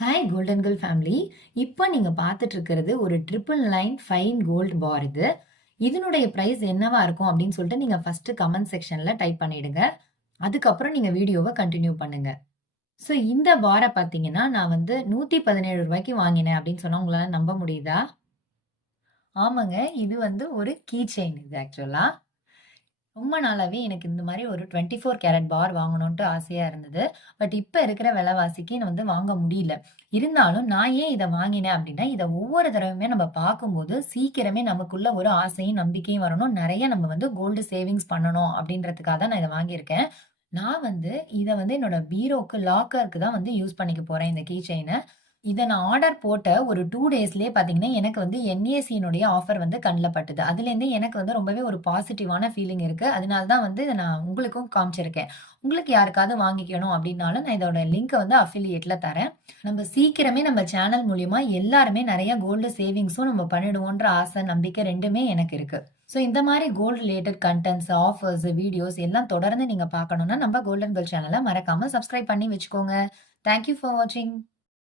Hi golden girl family. இப்போ நீங்க பார்த்துட்டு இருக்கிறது ஒரு triple line fine gold bar இது. இதனுடைய பிரைஸ் என்னவா இருக்கும் அப்படின்னு சொல்லிட்டு நீங்க ஃபர்ஸ்ட் கமெண்ட் செக்ஷன்ல டைப் பண்ணிடுங்க. அதுக்கப்புறம் நீங்க வீடியோவை கண்டினியூ பண்ணுங்க. ஸோ இந்த பாரை பார்த்தீங்கன்னா நான் வந்து ₹117 வாங்கினேன் அப்படின்னு சொன்னா உங்களால நம்ப முடியுதா? ஆமாங்க, இது வந்து ஒரு கீ செயின் இது ஆக்சுவலா. ரொம்ப நாளாவே எனக்கு இந்த மாரி ஒரு 24 கேரட் பார் வாங்கணுன்ட்டு ஆசையா இருந்தது. பட் இப்ப இருக்கிற விலைவாசிக்கு நான் வந்து வாங்க முடியல. இருந்தாலும் நான் ஏன் இத வாங்கினேன் அப்டின்னா, இத ஒவ்வொரு தடவையுமே நம்ம பார்க்கும்போது சீக்கிரமே நமக்குள்ள ஒரு ஆசையும், நம்பிக்கையும் வரணும். நெறைய நம்ம வந்து கோல்டு சேவிங்ஸ் பண்ணணும் அப்டின்றதுக்காக தான் நான் இத வாங்கியிருக்கேன். நான் வந்து இத வந்து என்னோட பீரோக்கு லாக்கருக்கு தான் வந்து யூஸ் பண்ணிக்க போறேன் இந்த கீ செயின. இத நான் ஆர்டர் போட்ட ஒரு 2 டேஸ்லயே பார்த்தீங்கன்னா, எனக்கு வந்து NACனுடைய ஆஃபர் வந்து கண்ல பட்டுது. அதுலேருந்தே எனக்கு வந்து ரொம்பவே ஒரு பாசிட்டிவான ஃபீலிங் இருக்கு. அதனால தான் வந்து இத நான் உங்களுக்கும் காமிச்சிருக்கேன். உங்களுக்கு யாருக்காவது வாங்கிக்கணும் அப்டின்னாலும், நான் இதோட லிங்க்க வந்து அஃபிலியேட்ல தரேன். நம்ம சீக்கிரமே நம்ம சேனல் மூலியமா எல்லாருமே நெறைய கோல்டு சேவிங்ஸும் நம்ம பண்ணிடுவோன்ற ஆசை, நம்பிக்கை 2மே எனக்கு இருக்கு. ஸோ இந்த மாரி gold related contents, offers, videos எல்லாம் தொடர்ந்து நீங்க பார்க்கணும்னா, நம்ம கோல்டன் கேர்ள் சேனல மறக்காம சப்ஸ்கிரைப் பண்ணி வச்சுக்கோங்க. தேங்க் யூ ஃபார் வாட்சிங்.